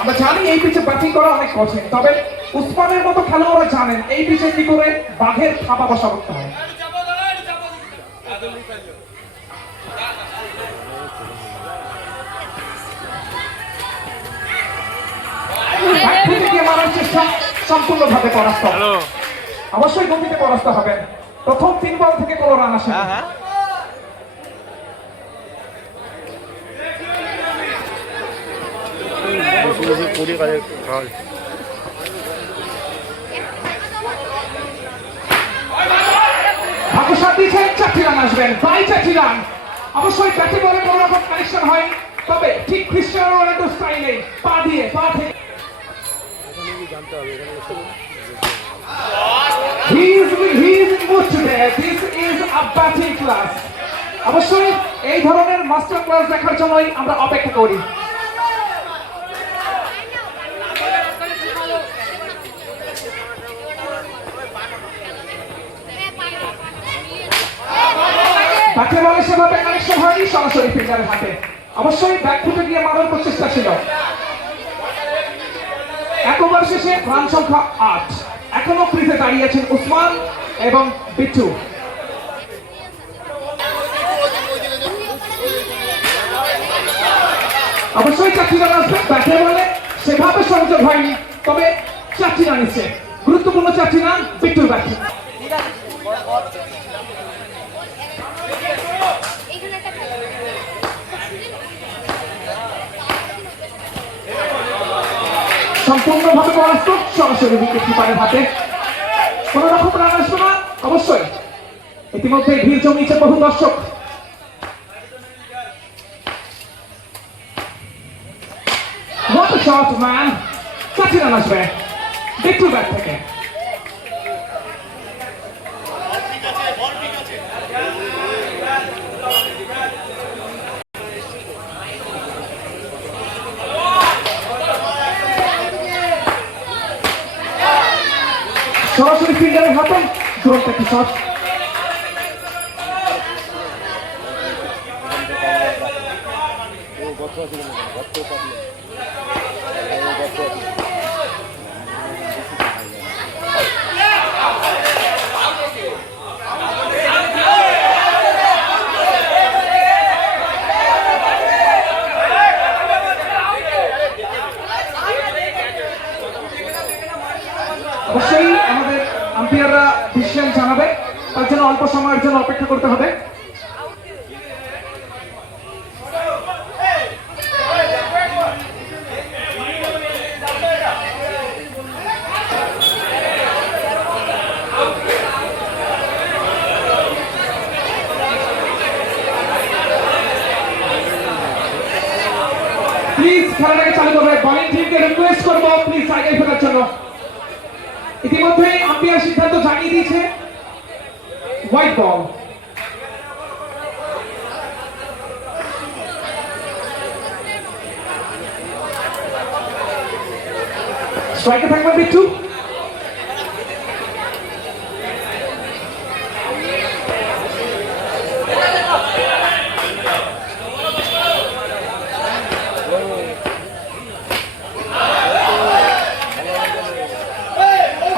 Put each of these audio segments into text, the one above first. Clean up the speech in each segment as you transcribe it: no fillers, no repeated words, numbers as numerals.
আমরা জানি এই পিচে ব্যাটিং করা অনেক কঠিন, তবে উসমানের মতো খেলোয়াড়রা জানেন এই পিচে কি করে বাঘের থাবা বসা করতে হয়। মারার চেষ্টা সম্পূর্ণভাবে পরাস্ত, অবশ্যই গতিতে পরাস্ত হবেন। প্রথম 3 বল থেকে কোনো রান আসে না। ভাগ্যসাথ দিয়েছেন, 4টি রান আসবেন, 4টি রান। অবশ্যই ব্যাটে বলে কোনো রকম কানেকশন হয়, তবে ঠিক ক্রিস্টিয়ানো রোনাল্ডো স্টাইলে পা দিয়ে পা থেকে he is in mood today. This is a batting class. অবশ্যই এই ধরনের মাস্টার ক্লাস দেখার জন্যই আমরা অপেক্ষা করি। ব্যাটে বলে সেভাবে কানেকশন হয়নি, সরাসরি ফিল্ডারের হাতে। অবশ্যই ব্যাক ফুটে গিয়ে মারার প্রচেষ্টা ছিল। এক ওভার শেষে রান সংখ্যা 8। এখনো ক্রিজে দাঁড়িয়েছেন উসমান এবং বিট্টু। অবশ্যই 4টি রান আসবে, ব্যাটে বলে সেভাবে সংযোগ হয়নি, তবে 4টি রান এসেছে, গুরুত্বপূর্ণ 4টি রান বিট্টুর ব্যাটে। সম্পূর্ণভাবে পরাস্ত, সরাসরি উইকেট কিপারের হাতে। কোন রকম রান আসবে না। অবশ্যই ইতিমধ্যে ভিড় জমিয়েছে বহু দর্শক। What a shot, man! 4টি রান আসবে বিট্টুর ব্যাট থেকে। সরাসরি ফিল্ডারের হাতে দুরন্ত একটি শট। অবশ্যই আমাদের আম্পায়াররা ডিসিশন জানাবে, তার জন্য অল্প সময়ের জন্য অপেক্ষা করতে হবে। প্লিজ খেলাটাকে চালু করবে, বোলিং টিমকে রিকোয়েস্ট করবো প্লিজ জায়গায় ফেরার জন্য। ইতিমধ্যে আম্পায়ার সিদ্ধান্ত জানিয়ে দিয়েছে হোয়াইট বল। স্ট্রাইকে থাকবে বিট্টু।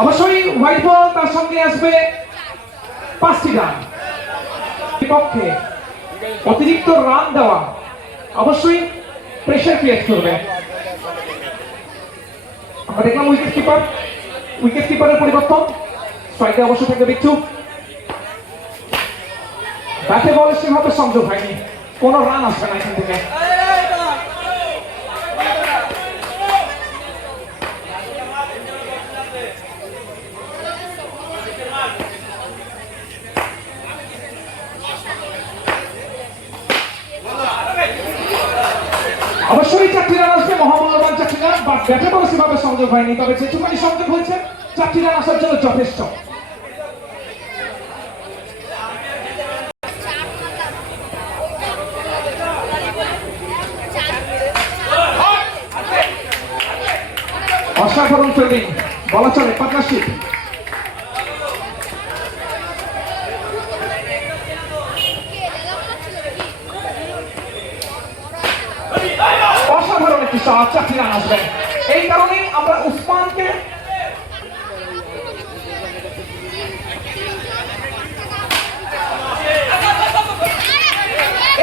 অবশ্যই হোয়াইট বল, তার সঙ্গে আসবে 5টি রান। বিপক্ষে অতিরিক্ত রান দেওয়া অবশ্যই প্রেসার ক্রিয়েট করবে। আমরা দেখলাম উইকেট কিপারের পরিবর্তন। স্ট্রাইকে অবশ্য থাকবে বিট্টু। ব্যাটে বলে সেভাবে সংযোগ হয়নি, কোনো রান আসবে না এখান থেকে। অবশ্যই 4টি রান আসবে, মহামূল্যবান 4টি রান, বাট ব্যাটে বলে সেভাবে সংযোগ হয়নি, তবে যেটুকুনি সংযোগ হয়েছে 4টি রান আসার জন্য যথেষ্ট। অসাধারণ ফিল্ডিং বলা চলে, পার্টনারশিপ। পরবর্তী শট, 4টি রান আসবে। এই কারণেই আমরা উসমানকে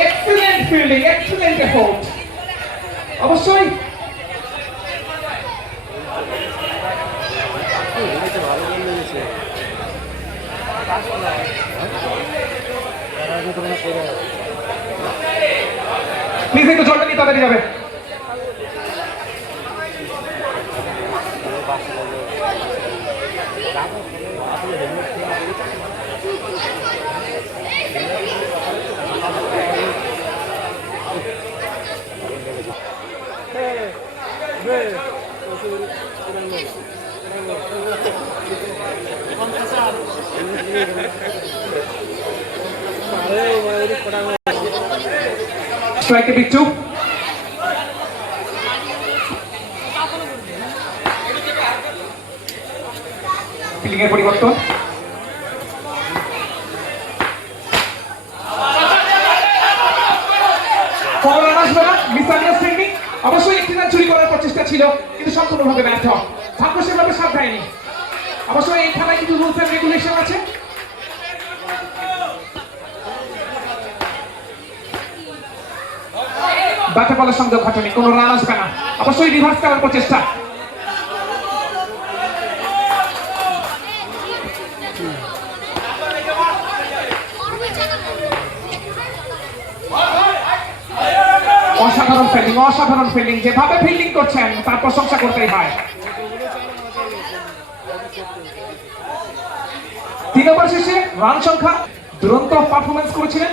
এক্সিলেন্ট ফিল্ডিং, এক্সিলেন্ট এফোর্ট। অবশ্যই প্লিজ একটু জলটা নিয়ে তাড়াতাড়ি যাবে। স্ট্রাইকে বিচ্ছু, ফিল্ডিং এর পরিবর্তন। অবশ্যই একটি রান চুরি করার প্রচেষ্টা ছিল, কিন্তু সম্পূর্ণভাবে ব্যর্থ। ভাগ্য সেভাবে সাথ দেয়নি। অবশ্যই এই খেলায় কিছু রুলস এন্ড রেগুলেশন আছে। ব্যাটে বলের সংযোগ ঘটেনি, কোনো রান আসবে না। অবশ্যই রিভার্স করার প্রচেষ্টা। অসাধারণ ফিল্ডিং, অসাধারণ ফিল্ডিং। যেভাবে ফিল্ডিং করছেন তার প্রশংসা করতেই হয়। 3 ওভার শেষে রান সংখ্যা দুরন্ত পারফরমেন্স করেছিলেন।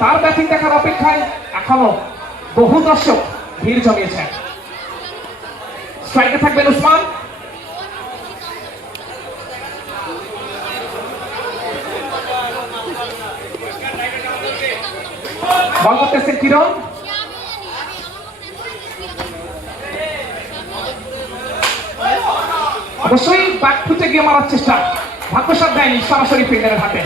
তার ব্যাটিং দেখার অপেক্ষায় এখনো বহু দর্শক ভিড় জমিয়েছেন। স্ট্রাইকে থাকবেন উসমান। বল করতেছেন কিরণ। অবশ্যই ব্যাক ফুটে গিয়ে মারার চেষ্টা, ভাগ্য সাথ দেয়নি, সরাসরি ফিল্ডারের হাতে।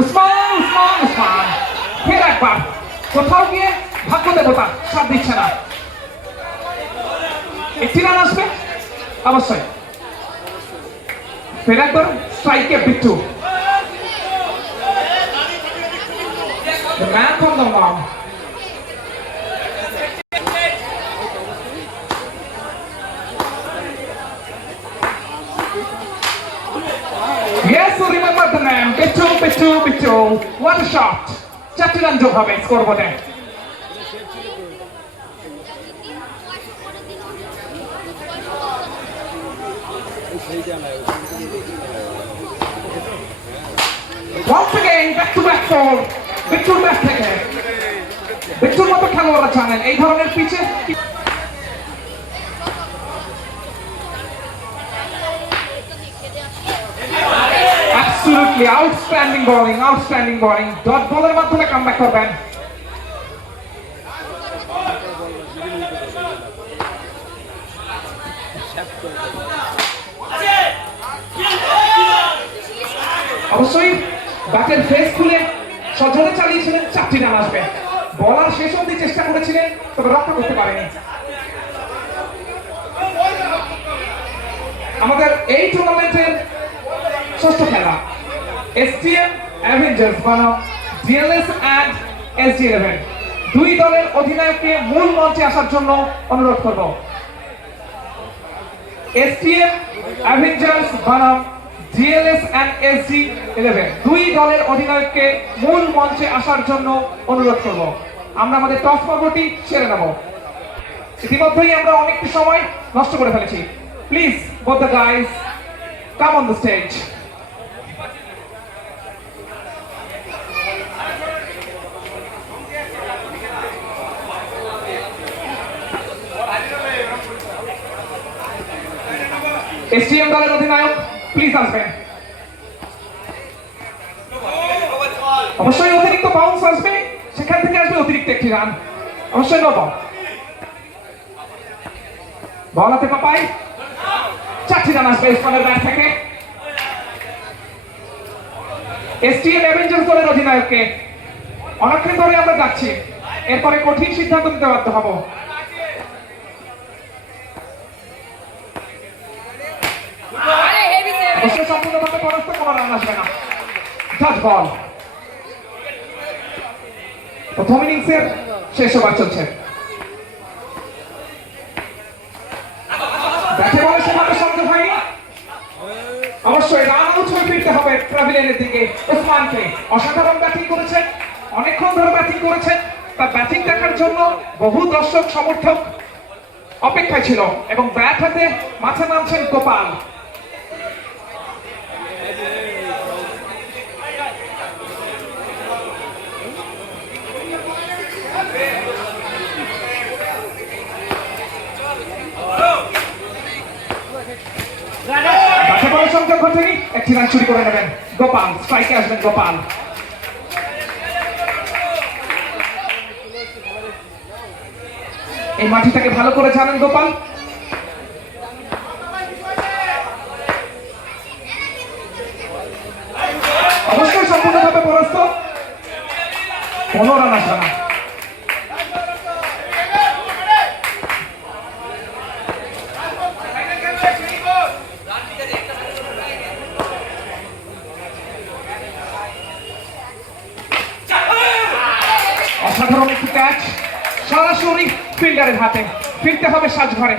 উসমান, উসমান, উসমান ফের একবার কোথাও গিয়ে ভাগ্য দেবতা সাথ দিচ্ছে না। একটি রান আসবে অবশ্যই। ফের একবার স্ট্রাইকে Bittu. The man from the mound. Yes, so remember the name. Bittu, Bittu, Bittu. What a shot. 4টি রান যোগ হবে স্কোরবোর্ডে। Once again, back to back four. Bittuর ব্যাট থেকে। বিট্টুর মতো খেলোয়াড়রা জানেন এই ধরনের পিচে absolutely outstanding bowling, outstanding bowling. Dot বলের মাধ্যমে কামব্যাক করবেন। অবশ্যই ব্যাটের ফেস খুলে সজোরে চালিয়েছিলেন, 4টি রান আসবে। বলার শেষ অবধি চেষ্টা করেছিলেন, তবে রক্ষা করতে পারেনি। আমাদের এই টুর্নামেন্টের ষষ্ঠ খেলা STM অ্যাভেঞ্জার্স বনাম DLS and SG11। দুই দলের অধিনায়ককে মূল মঞ্চে আসার জন্য অনুরোধ করব। STM অ্যাভেঞ্জার্স বনাম DLS and SG11 দুই দলের অধিনায়ককে মূল মঞ্চে আসার জন্য অনুরোধ করব। আমরা আমাদের টস পর্বটি সেরে নেব। ইতিমধ্যেই আমরা অনেকটি সময় নষ্ট করে ফেলেছি। Please both the guys come on the stage. STM দলের অধিনায়ক প্লিজ আসবেন। অবশ্যই অতিরিক্ত বাউন্স আসবে, সেখান থেকে আসবে অতিরিক্ত একটি রান। অবশ্যই নো বল। বল হাতে পাপাই, 4টি রান আসবে ইসমানের ব্যাট থেকে। এসটিএম অ্যাভেঞ্জার্স দলের অধিনায়ককে অনেকক্ষণ ধরে আমরা ডাকছি, এরপরে কঠিন সিদ্ধান্ত নিতে বাধ্য হব। অবশ্যই সম্পূর্ণভাবে পরাস্ত, কোনো রান আসবে না। জাজ বল। প্রথম ইনিংসের শেষ ওভার চলছে। ব্যাটে বলে সেভাবে সংযোগ হয়নি। অবশ্যই রান আউট হয়ে ফিরতে হবে প্যাভিলিয়নের দিকে। ওসমানকে অসাধারণ ব্যাটিং করেছেন, অনেকক্ষণ ধরে ব্যাটিং করেছেন। তার ব্যাটিং দেখার জন্য বহু দর্শক সমর্থক অপেক্ষায় ছিল এবং ব্যাট হাতে মাঠে নামছেন গোপাল। ব্যাটে বলে সংযোগ ঘটেনি, একটি রান চুরি করে নেবেন গোপাল। স্ট্রাইকে আসবেন গোপাল। এই মাটিটাকে ভালো করে জানেন গোপাল। অবশ্যই সম্পূর্ণভাবে পরাস্ত, কোনো রান আসবে না। অসাধারণ একটি ক্যাচ, সরাসরি ফিল্ডারের হাতে। ফিরতে হবে সাজঘরে।